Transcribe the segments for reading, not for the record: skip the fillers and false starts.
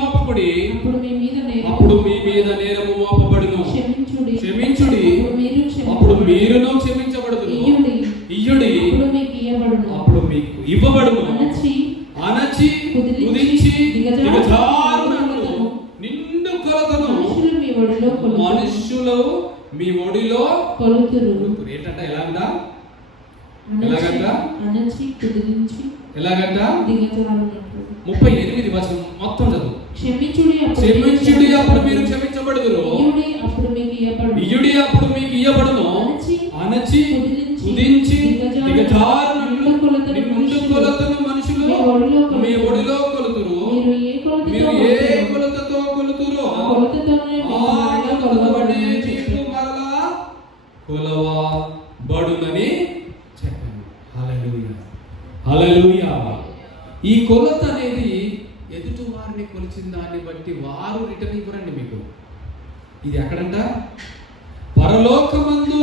మోపకుడి, అప్పుడు మీ మీద నేరము మోపబడును. క్షమించుడి, అప్పుడు మీరును క్షమించబడుదురు. ఇయ్యుడి, అప్పుడు మీకు ఇవ్వబడును. అణచి కుదించి దిగజారునట్లు నిండు కొలతను మనుషులు మీ ఒడిలో కొలుతురు. ఏంటంట? ఎలాగంట? ఎలాగంట? 38 వచనం మొత్తం చదువు. క్షమించుడి, అప్పుడు మీరు క్షమించబడుదురు. ఇయ్యుడి, అప్పుడు మీకు ఇయ్యబడును. అణచి కుదించి దిగజారునట్లు నిండు కొలతను మనుషులు మీ ఒడిలో కొలుతురు. మీరు ఏ కొలతతో కొలుతురో ఆ కొలత బట్టి మీకు మరలా కొలవబడునని చెప్పాను. హల్లెలూయా, హల్లెలూయా. ఈ కొలత అనేది ఎదుటి వారిని కొలిచిన దాన్ని బట్టి వారు రిటర్న్ ఇవ్వరండి మీకు. ఇది ఎక్కడంట? పరలోకమందు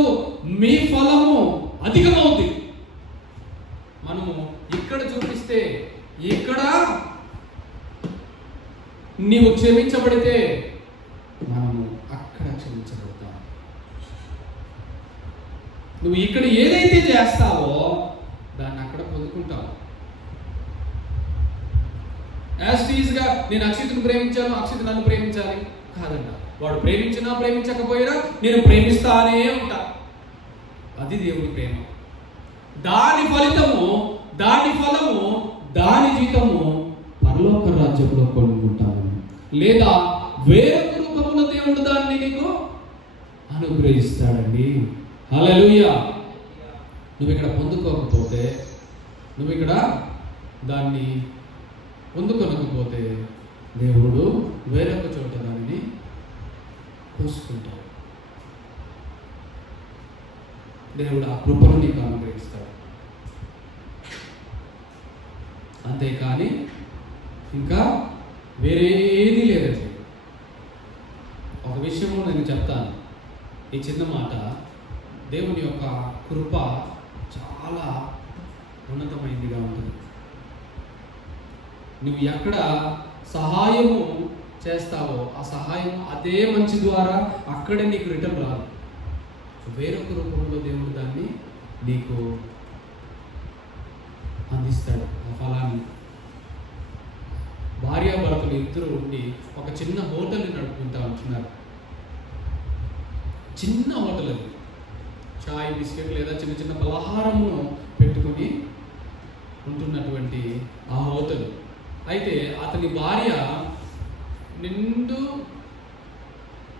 మీ ఫలము అధికమవుతుంది. మనము ఇక్కడ చూపిస్తే, ఇక్కడ నీవు క్షమించబడితే మనము అక్కడ క్షమించబడతాం. నువ్వు ఇక్కడ ఏదైతే చేస్తావో దాన్ని అక్కడ పొందుకుంటావు. యాజ్ టీజ్ గా నేను అక్షితను ప్రేమించాను, అక్షిత నన్ను ప్రేమించాలి కాదంట. వాడు ప్రేమించినా ప్రేమించకపోయినా నేను ప్రేమిస్తానే ఉంటా. అది దేవుని ప్రేమ. దాని ఫలితము, దాని ఫలము, దాని జీతము పరలోక రాజ్యంలో కొనుక్కుంటాము. లేదా వేరొక రూపంలో దేవుడు దాన్ని నీకు అనుగ్రహిస్తాడండి. హల్లెలూయా. నువ్వు ఇక్కడ పొందుకోకపోతే, నువ్వు ఇక్కడ దాన్ని పొందుకొనకపోతే దేవుడు వేరొక చోట దానిని కోసుకుంటాడు. దేవుడు ఆ కృపను నీకు అనుగ్రహిస్తాడు. అంతేకాని ఇంకా వేరేది లేదండి. ఒక విషయం నేను చెప్తాను. ఈ చిన్న మాట, దేవుని యొక్క కృప చాలా ఉన్నతమైనదిగా ఉంటుంది. నువ్వు ఎక్కడ సహాయము చేస్తావో ఆ సహాయం అదే మంచి ద్వారా అక్కడే నీకు రిటర్న్ రాదు. వేరొక రూపంలో దేవుడు దాన్ని నీకు అందిస్తాడు. ఆ ఫలాన్ని భార్యాభర్తలు ఇద్దరు ఉండి ఒక చిన్న హోటల్ని నడుపుకుంటా ఉంటున్నారు. చిన్న హోటల్ అది. చాయ్, బిస్కెట్ లేదా చిన్న చిన్న పలహారమును పెట్టుకుని ఉంటున్నటువంటి ఆ హోటల్. అయితే అతని భార్య నిండు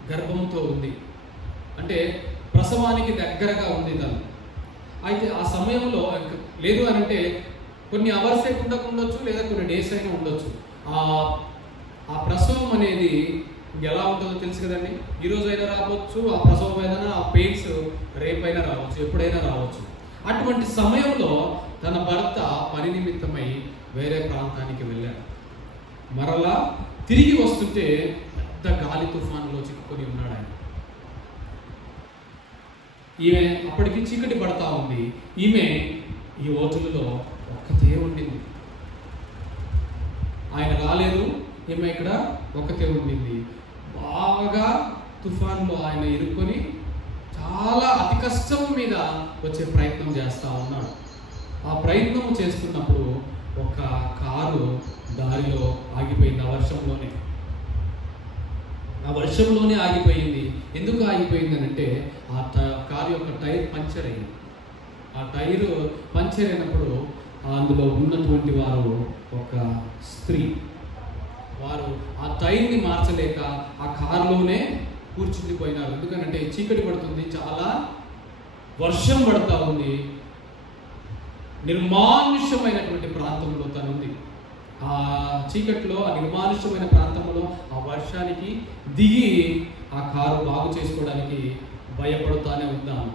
గర్భంతో ఉంది. అంటే ప్రసవానికి దగ్గరగా ఉంది తను. అయితే ఆ సమయంలో లేదు అని అంటే కొన్ని అవర్సే ఉండొచ్చు, లేదా కొన్ని డేస్ అయినా ఉండొచ్చు. ఆ ప్రసవం అనేది ఎలా ఉంటుందో తెలుసు కదండి. ఈరోజు అయినా రావచ్చు ఆ ప్రసవ వేదన, ఆ పెయిన్స్ రేపైనా రావచ్చు, ఎప్పుడైనా రావచ్చు. అటువంటి సమయంలో తన భర్త పని నిమిత్తమై వేరే ప్రాంతానికి వెళ్ళాడు. మరలా తిరిగి వస్తుంటే పెద్ద గాలి తుఫాన్లో చిక్కుకొని ఉన్నాడు ఆయన. ఈమె అప్పటికి చీకటి పడతా ఉంది. ఈమె ఈ హోటల్లో ఒక్కతే ఉండింది. ఆయన రాలేదు, ఈమె ఇక్కడ ఒక్కతే ఉండింది. బాగా తుఫాన్లో ఆయన ఇరుక్కొని చాలా అతి కష్టం మీద వచ్చే ప్రయత్నం చేస్తూ ఉన్నాడు. ఆ ప్రయత్నం చేస్తున్నప్పుడు ఒక కారు దారిలో ఆగిపోయింది. ఆ వర్షంలోనే ఆగిపోయింది. ఎందుకు ఆగిపోయింది అంటే ఆ కారు యొక్క టైర్ పంచర్ అయింది. ఆ టైరు పంచర్ అయినప్పుడు అందులో ఉన్నటువంటి వారు ఒక స్త్రీ, వారు ఆ టైర్ని మార్చలేక ఆ కారులోనే కూర్చుండిపోయినారు. ఎందుకంటే చీకటి పడుతుంది, చాలా వర్షం పడుతూ ఉంది, నిర్మానుష్యమైనటువంటి ప్రాంతంలో తనుంది. ఆ చీకట్లో, ఆ నిర్మానుష్యమైన ప్రాంతంలో ఆ వర్షానికి దిగి ఆ కారు బాగు చేసుకోవడానికి భయపడుతూనే ఉన్నాను.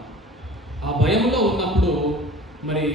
ఆ భయంలో ఉన్నప్పుడు మరి